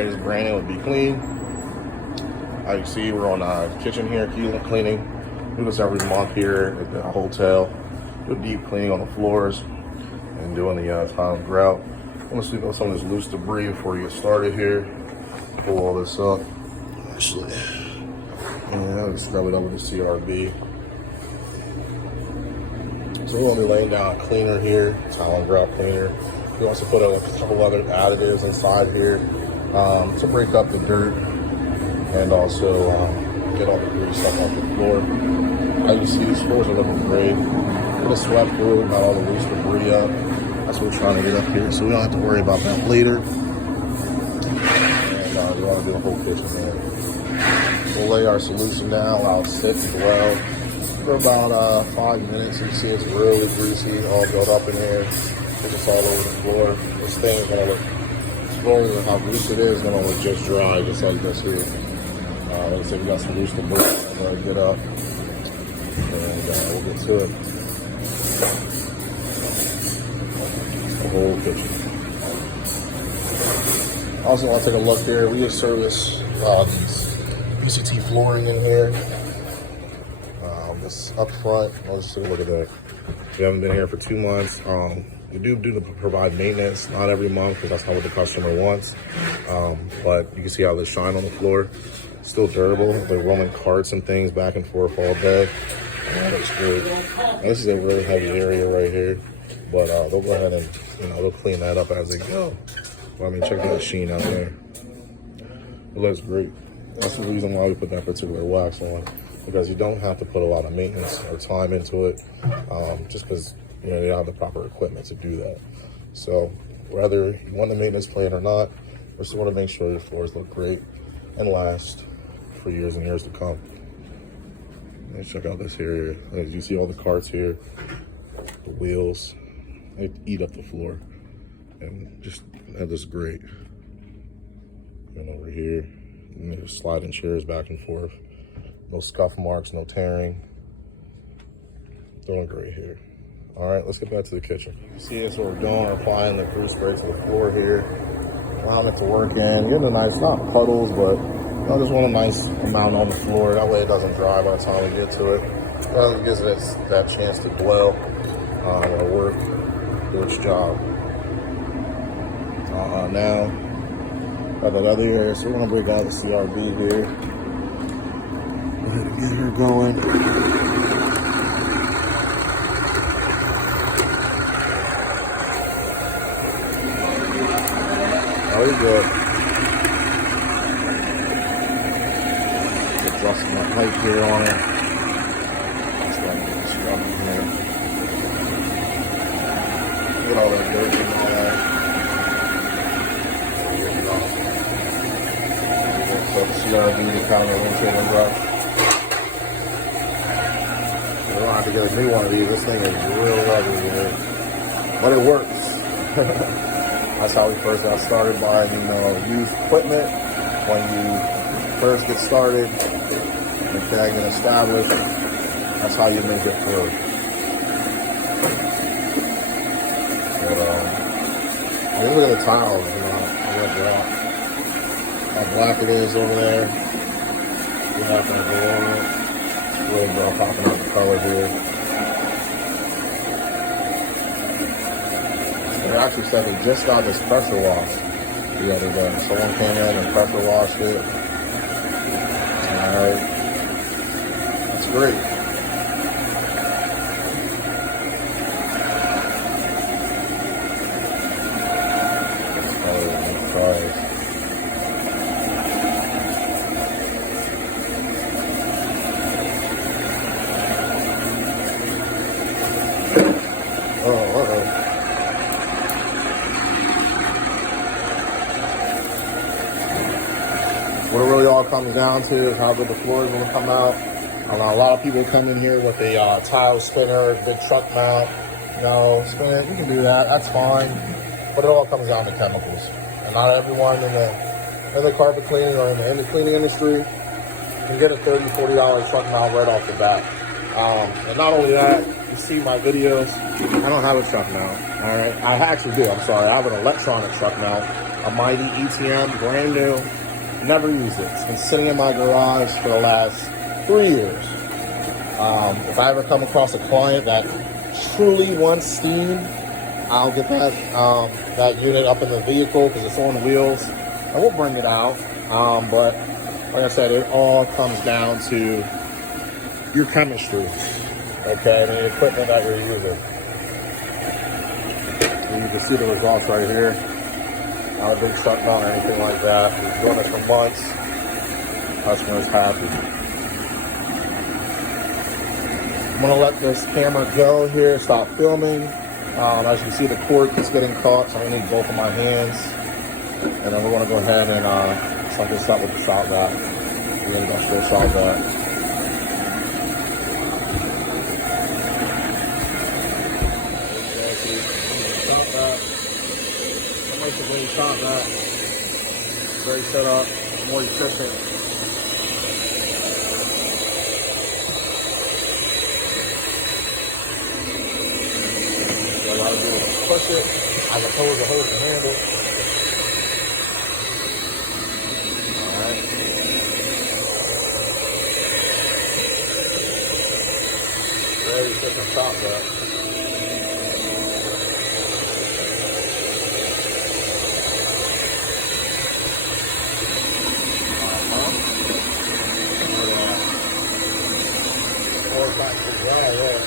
Alright, it's Brandon with Be Clean. As you see, we're on kitchen here, cleaning. Do this every month here at the hotel. Do deep cleaning on the floors and doing the tile grout. I'm gonna sweep up some of this loose debris before you get started here. Pull all this up. Actually, yeah, I'll scrub it up with the CRB. So we're gonna be laying down a cleaner here, tile and grout cleaner. We also put a couple other additives inside here to break up the dirt and also get all the grease up off the floor. As you see, these floors are looking great. We're gonna swept through, got all the loose debris up. That's what we're trying to get up here, so we don't have to worry about that later. And we want to do the whole kitchen here. We'll lay our solution down, allow it to sit and dwell for about 5 minutes. You can see it's really greasy, all built up in here. It's all over the floor. This thing is gonna look, exploring how loose it is, gonna look just dry, just like this here. Like I said, we got some loose debris. I'm gonna get up and we'll get to it. The whole kitchen. Also, want to take a look here. We just service these PCT flooring in here. This up front. Let's just take a look at that. We haven't been here for 2 months. We do provide maintenance, not every month, because that's not what the customer wants. But you can see how they shine on the floor. Still durable. They're rolling carts and things back and forth all day. That looks good. Now, this is a really heavy area right here, but they'll go ahead and they'll clean that up as they go. Well, I mean, check that sheen out there. It looks great. That's the reason why we put that particular wax on, because you don't have to put a lot of maintenance or time into it, just because you don't have the proper equipment to do that. So whether you want the maintenance plan or not, we just want to make sure your floors look great and last for years and years to come. Let's check out this area. As you see all the carts here, the wheels, they eat up the floor. And just that is great. And over here, and there's sliding chairs back and forth. No scuff marks, no tearing. Doing great here. All right, let's get back to the kitchen. You see this, what we're doing, we're applying the grease spray to the floor here. Allowing it to work in, getting a nice, not puddles, but just want a nice amount on the floor. That way it doesn't dry by the time we get to it. It gives it that chance to dwell or work, do its job. Now, got that other area, so we're gonna break out the CRB here. Go ahead and get her going. Oh, you're good. Adjusting the height here on it. Starting to get scrubbed in here. Get all that dirt in there. So the CRB to kind of rotate and brush. We don't have to get a new one of these. This thing is real ugly here, but it works. That's how we first got started, by used equipment. When you first get started, and get established, that's how you make it through. But look at the tiles, how black it is over there. We're not gonna go on it. It's really popping out the color here. They actually said they just got this pressure wash the other day. Someone came in and pressure washed it. Alright. That's great. What it really all comes down to is how good the floor is going to come out. A lot of people come in here with a tile spinner, big truck mount. Spin it, we can do that, that's fine. But it all comes down to chemicals. And not everyone in the carpet cleaning or in the cleaning industry can get a $30, $40 truck mount right off the bat. And not only that, you see my videos, I don't have a truck mount, all right? I actually do, I'm sorry. I have an electronic truck mount. a mighty ETM, brand new. Never used it. It's been sitting in my garage for the last 3 years. If I ever come across a client that truly wants steam, I'll get that unit up in the vehicle because it's on wheels, and we'll bring it out. But like I said, it all comes down to your chemistry, okay, and the equipment that you're using. And you can see the results right here. Not a big shutdown or anything like that. We've been doing it for months. Customer is happy. I'm gonna let this camera go here, stop filming. As you can see, the cork is getting caught, so I need both of my hands. And then we're gonna go ahead and suck this up with the salt back. The industrial salt back. Shot that. Very set up, more efficient. What I gotta do is push it as opposed to hold the handle. Alright. Very efficient shot that. Back to the dry there.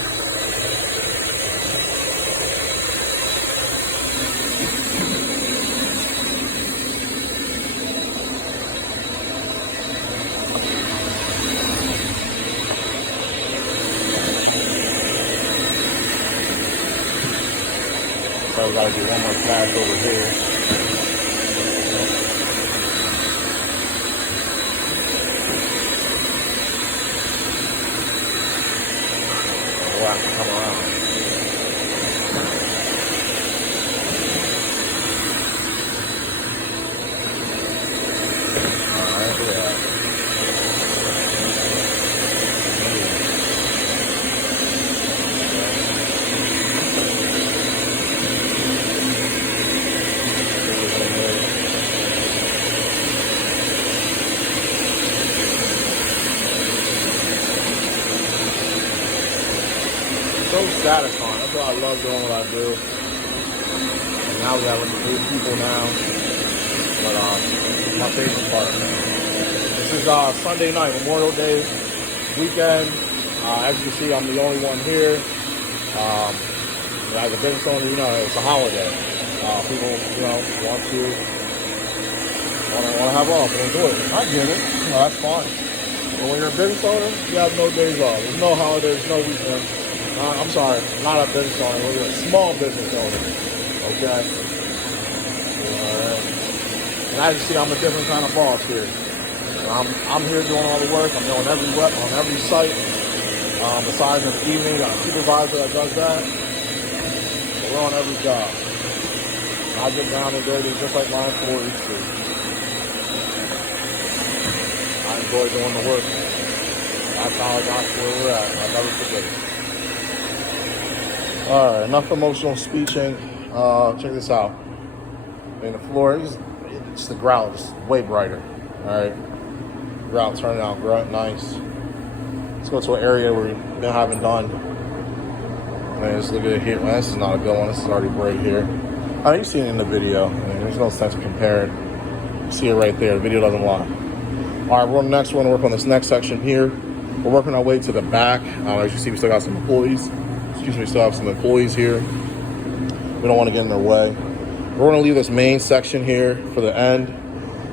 So we gotta do one more pass over here. Have to come around. Alright, yeah. So satisfying. That's why I love doing what I do. And now we have like 8 people now. But my favorite part. This is Sunday night, Memorial Day weekend. As you can see, I'm the only one here. As a business owner, you know, it's a holiday. People, you know, want to have off and enjoy it. I get it. You know, that's fine. But when you're a business owner, you have no days off. There's no holidays, no weekends. I'm sorry, not a business owner, we're a small business owner, okay? And as you see, I'm a different kind of boss here. I'm here doing all the work, I'm doing every rep on every site. Besides in the evening, got a supervisor that does that. So we're on every job. And I get down and dirty just like my employees do. I enjoy doing the work. That's how I got to where we're at. I'll never forget it. Alright, enough emotional speeching. Check this out. The floor, it's the grout, it's way brighter. Alright. Grout turning out nice. Let's go to an area where we haven't done. Man, just look at it here. Man, this is not a good one. This is already bright here. I mean, you've seen it in the video. I mean, there's no sense to compare it. You see it right there. The video doesn't lie. Alright, we're on the next one. We're working on this next section here. We're working our way to the back. As you see, we still got some employees. Excuse me, we still have some employees here. We don't want to get in their way. We're going to leave this main section here for the end.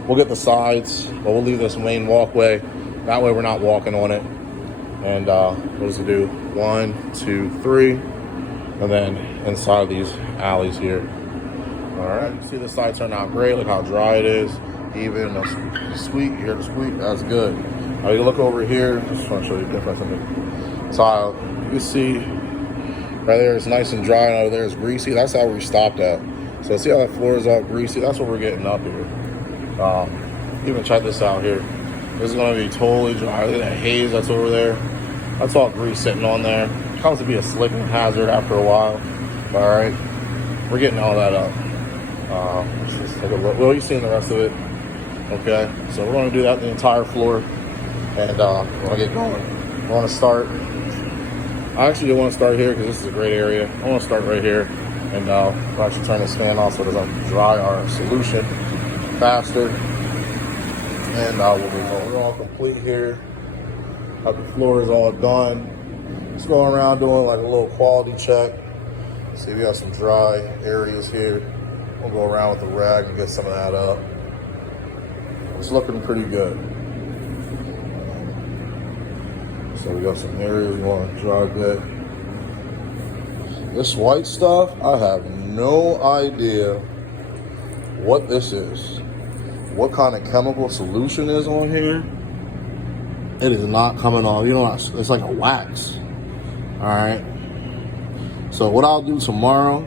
We'll get the sides, but we'll leave this main walkway. That way we're not walking on it. And what does it do? 1, 2, 3. And then inside these alleys here. All right, see the side turned out great. Look how dry it is. Even the squeak, you hear the squeak, that's good. Now you look over here, just want to show you the difference in the tile. You see right there, it's nice and dry, and over there it's greasy. That's how we stopped at. So see how that floor is all greasy? That's what we're getting up here. Even check this out here. This is gonna be totally dry. Look at that haze that's over there. That's all grease sitting on there. It comes to be a slipping hazard after a while. All right, we're getting all that up. Let's just take a look. Well, you've seen the rest of it. Okay, so we're going to do that the entire floor, and we're going to get going. We're going to start. I actually do want to start here because this is a great area. I want to start right here, and we'll actually turn this fan off so it doesn't dry our solution faster. And we'll be going. We're all complete here. The floor is all done. Just going around doing like a little quality check. See, we got some dry areas here. We'll go around with the rag and get some of that up. It's looking pretty good. So we got some areas we want to dry good. This white stuff, I have no idea what this is. What kind of chemical solution is on here. It is not coming off. You know, it's like a wax. All right. So what I'll do tomorrow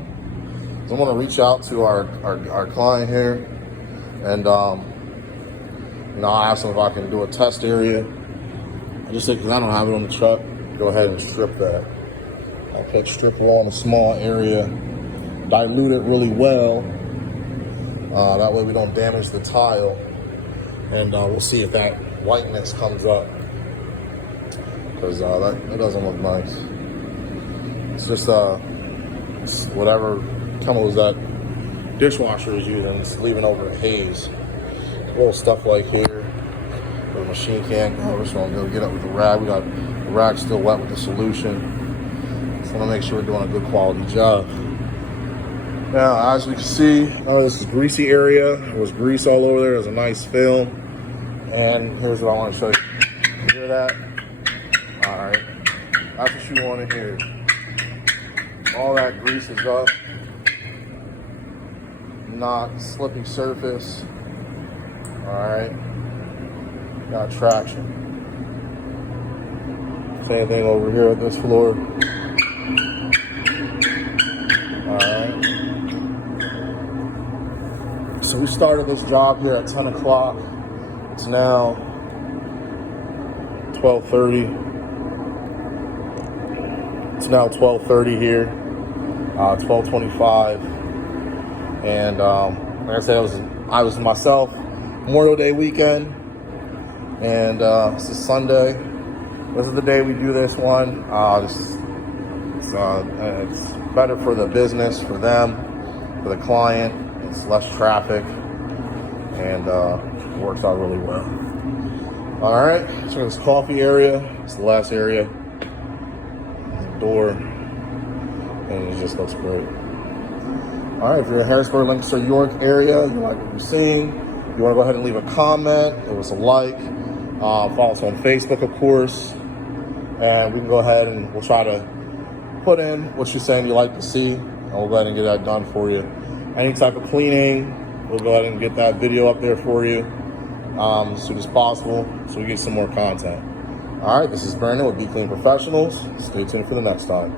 is I'm gonna reach out to our client here, and you know, I'll ask them if I can do a test area. I just say, because I don't have it on the truck, go ahead and strip that. I'll put strip wool in a small area, dilute it really well. That way we don't damage the tile, and we'll see if that whiteness comes up, because that doesn't look nice. It's just it's whatever chemicals that dishwasher is using, it's leaving over a haze. Little stuff like here, the machine can't go. We're just gonna go get up with the rag. We got the rag still wet with the solution. Just wanna make sure we're doing a good quality job. Now, as we can see, this is greasy area. There was grease all over there. There's a nice film. And here's what I want to show you. You hear that? All right. That's what you want to hear. All that grease is up. Not slippy surface. All right. Got traction. Same thing over here at this floor. All right. So we started this job here at 10 o'clock. It's now 12:30. It's now 12:30 here, 12:25. And like I said, I was myself, Memorial Day weekend. And this is Sunday. This is the day we do this one. It's better for the business, for them, for the client. It's less traffic, and it works out really well. All right, so this coffee area, it's the last area, the door, and it just looks great. All right, if you're in Harrisburg, Lancaster, York area, you like what you're seeing, you want to go ahead and leave a comment, give us a like, follow us on Facebook, of course, and we can go ahead and we'll try to put in what you're saying you like to see, and we'll go ahead and get that done for you. Any type of cleaning, we'll go ahead and get that video up there for you as soon as possible, so we get some more content. All right, this is Brandon with Be Clean Professionals. Stay tuned for the next time.